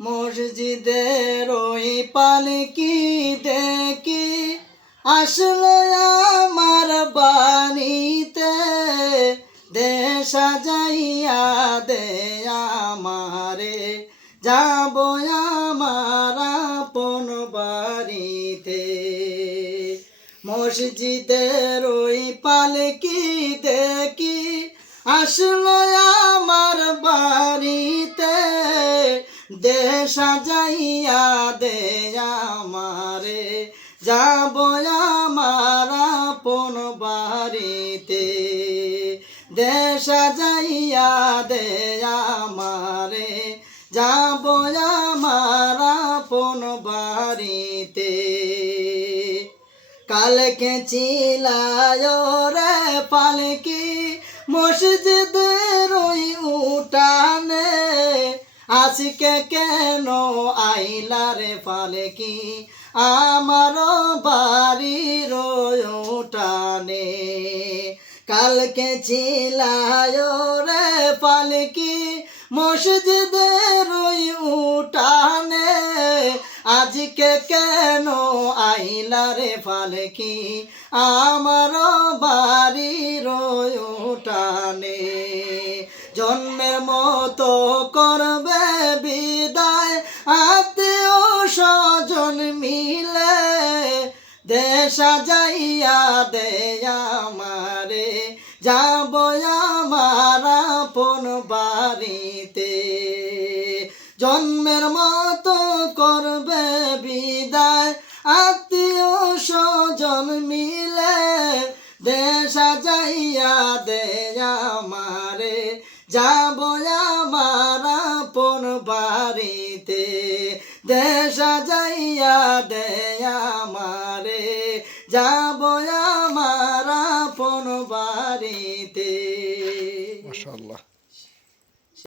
মসজিদের ওই পালকি দেখি আসলো আমার বাড়িতে, দে সাজাইয়া দে আমারে, যাব আমার আপন বাড়িতে। মসজিদের ওই পালকি দেখি আসলো আমার বাড়িতে, দে সাজাইয়া দে আমারে, যাব আমার আপন বাড়িতে। দে সাজাইয়া দে আমারে, যাব আমার আপন বাড়িতে। কালকে চিলায় রে পালকি মসজিদের ওই উঠানে, আজকে কেন আইলা রে পালকি আমার বাড়ির উঠানে। কালকে চিলায় রে পালকি মসজিদের ওই উঠানে, আজকে কেন আইলা রে পালকি আমার বাড়ির উঠানে। জন্মের মতো করবে বিদায় আত্মীয় স্বজন মিলে, দে সাজাইয়া দে আমারে, যাব আমার আপন বাড়িতে। জন্মের মতো করবে বিদায় আত্মীয় স্বজন মিলে, দে সাজাইয়া দে আমারে, যাব আমার আপন বাড়িতে। দে সাজাইয়া দে আমারে, যাব আমার আপন বাড়িতে। মাশাআল্লাহ।